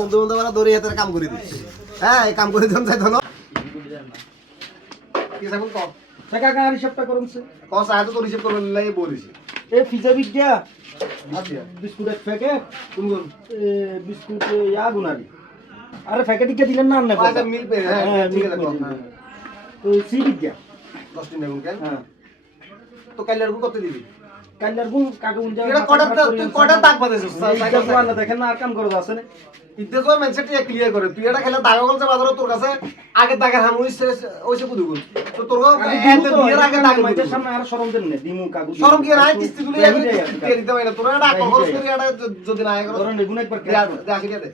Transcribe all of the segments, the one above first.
বন্ধু বান্ধব দড়ি হাতের কাম করে দিচ্ছি। হ্যাঁ কাম করে দিলাম চাই ধনো কি সাবুন কম টাকা কার হিসাবটা করুন সে কম সাহায্য তো রিসিভ করবেন লাগে বলেছি এই ফিজা বিদ্যা। আচ্ছা বিস্কুটের প্যাকেট কোন কোন? বিস্কুট ইয়া গুনারি আরে প্যাকেট কে দিলেন না মিল পে হ্যাঁ ঠিক আছে তো সি বিদ্যা। দশ দিন এখন কেন? হ্যাঁ। তো কাইলে আর কত দিবি? কাইলার গুণ কাকে গুণ এটা কটা তুই কটা তাক বাদেছো না দেখেন না আর কাম করে আছে না। ইতে তো মেনসেটটি ক্লিয়ার করে। তুই এটা খেলে দাগা গলছে বাজারে তোর কাছে আগে দাগা হাম ওইসে ওইসে কুদু গুল তো তোর এত বিয়ের আগে দাগ মাইতের সামনে আর শরম দেন না দিমু কাগজ শরম কি নাই কিস্তি তুলি কিস্তি দিয়ে দিতে পারি তোর এটা খরচ করি এটা যদি না আগে ধরেন এগুন একবার দে আসি দে।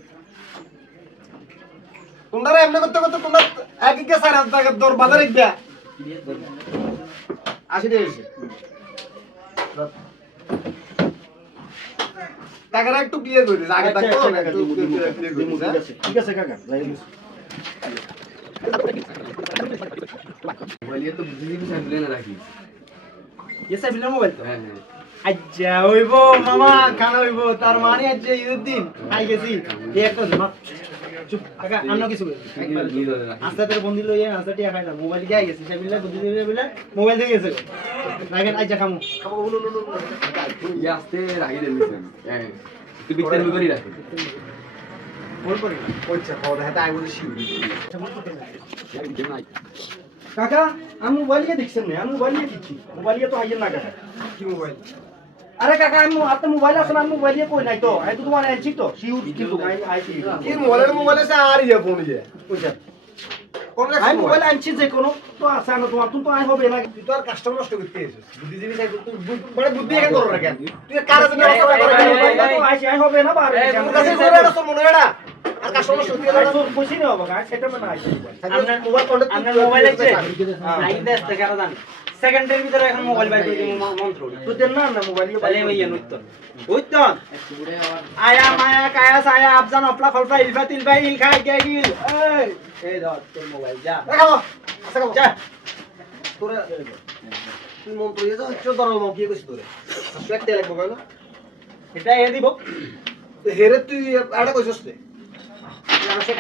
তোমরা এমনি করতে করতে তোমরা এক এক সার হাত দাগা দর বাজারে গিয়া? আসি দে এসে টাকাটা একটু ক্লিয়ার করে দিস আগে টাকা একটু দিমু, দিমু, ক্লিয়ার দিমু, করে ঠিক আছে, কাকা যাই হোক। তো বুঝি দিবি সাইকেলে না রাখি এসে বিলের মোবাইল তো আচ্ছা হইব মামা খানা হইব তার মানে আজ ঈদের দিন। খাই গেছি এই একটা কাকা অন্য কিছু বলি। আস্তে আস্তে বন্দি লইয়ে আস্তে টিয়া খাই না মোবাইল দিয়ে গেছি সে বিলে বুদ্ধি দিয়ে বিলে মোবাইল দিয়ে গেছে রাখেন আচ্ছা খামু। ইয়ে আসতে রাখি দেন দিছেন তুই বিক্রি আমি করি রাখি। না? বলি কাকা আমি মোবাইলকে দেখছেন না আমি মোবাইলকে দিচ্ছি মোবাইলকে তো হাইয়েন না কাকা। কি মোবাইল? আরে কাকা আমি আপনার মোবাইল আছে না? আমি মোবাইলকে কই নাই তো? এই তো তোমার আনছি তো। সিউ কিন্তু আই আইছি কি মোবাইলের মোবাইলে সে আর ইয়ে ফোন ইয়ে বুঝছেন কোন আমি মোবাইল আনছি যে কোনো। তো আছে না তোমার। তুমি তো আই হবে না। তুই তো আর কাস্টমার নষ্ট করতে এসেছিস। বুদ্ধিজীবী সাইকেল তুই মানে বুদ্ধি এখানে করো না কেন? তুই কার আছে না আইছি আই হবে না বার তোর কাছে জোরে এটা তোর মনে হয় না? আর কাস্টমার নষ্ট করতে গেলে খুশি না হবে গাছ সেটা মানে আইছি আপনার মোবাইল কন্টাক্ট আপনার মোবাইল আছে? আই দেশ থেকে আর জান। সেকেন্ডের ভিতরে এখন মোবাইল বাইর করে মন্ত্র। তো দেন না না মোবাইল তাহলে ওই ইয়ে নইতো বুঝতো আয়া মায়া কায়া সায়া আফজান অপলা ফলফা ইলফা তিলফা ইল খাই গে গিল? এই। এই ধর তোর মোবাইল যা। দেখাবো আচ্ছা যা। তোরা তুই মন্ত্র ইয়ে তো হচ্ছে ধরো মো কি কইছিস তোরে। তুই একটা লাগবো কেন এটা এ দিব। হেরে তুই আড়া কইছিস তে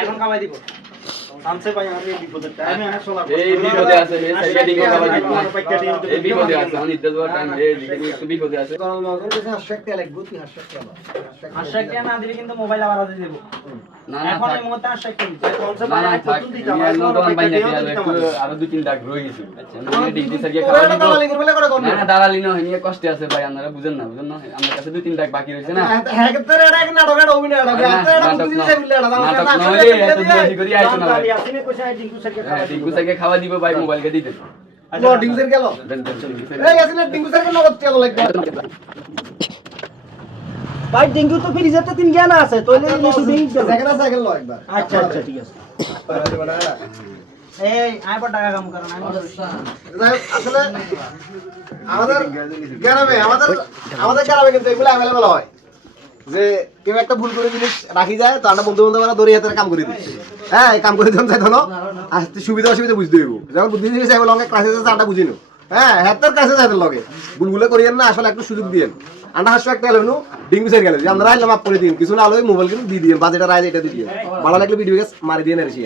এখন কামাই দিব। আনছে ভাই আমি বিপদের টাইমে আর চলা এই বিপদে আছে এই সাইডে ডিঙ্গো খাওয়া দিব এই বিপদে আছে। আমি নিতে যাওয়ার টাইম এই দিকে একটু বিপদে আছে। তোর মগন কাছে হাসি একটা লাগবো তুই হাসি একটা আশা কে না দিলে কিন্তু মোবাইল আবার আজ দিব। না না এখন থাক। এই মুহূর্তে আশা কে না না থাক। আমি আর নতুন বাইনা দিয়ে একটু আরও দুই তিন দাগ রয়ে গেছে। আমি ডিগ্রি সারিয়ে খাওয়া তোরা দিব। দালালি না না দালালি না হয়নি কষ্টে আছে ভাই আপনারা বুঝেন না বুঝেন না। আমার কাছে দুই তিন দাগ বাকি রয়েছে না? হ্যাঁ তোর এটা এক নাটক এটা অভিনয় এটা না, এটা নাটক এটা নাটক করে আইছো না ভাই। ডিঙ্কু স্যারকে হ্যাঁ খাওয়া দিব। ভাই মোবাইলকে গেল এই নগদ লাগবে। ডিঙ্কু তো তিন জ্ঞান আছে শুটিং সাইকেল লো একবার। আচ্ছা আচ্ছা ঠিক আছে। এই আই পর টাকা কাম করো না আমি ধরছি। আসলে আমাদের গ্রামে আমাদের আমাদের গ্রামে কিন্তু এগুলো অ্যাভেলেবল হয়। যে কেউ একটা ভুল করে জিনিস রাখি যায় তো আমরা বন্ধু বান্ধবরা দড়ি হাতের কাম করে দিই হ্যাঁ কাম করে সুবিধা অসুবিধা বুঝতে হইব। যেমন বুদ্ধিজীবী সাহেব লঙ্গে ক্লাসে যাচ্ছে আটা বুঝিনো। হ্যাঁ হাতের কাছে যাইতে লগে। করিয়েন না, আসলে একটু সুযোগ দিয়েন। আন্ডা হাসো একটা এলো ডিঙ্গু স্যার গেল। যে আমরা আইলাম, আপ করে দিন। কিছু না হলে মোবাইল কিন্তু দিয়ে বাজেটা রাইলে এটা দিয়ে ভালো লাগলে ভিডিও মারি দিয়ে নেছি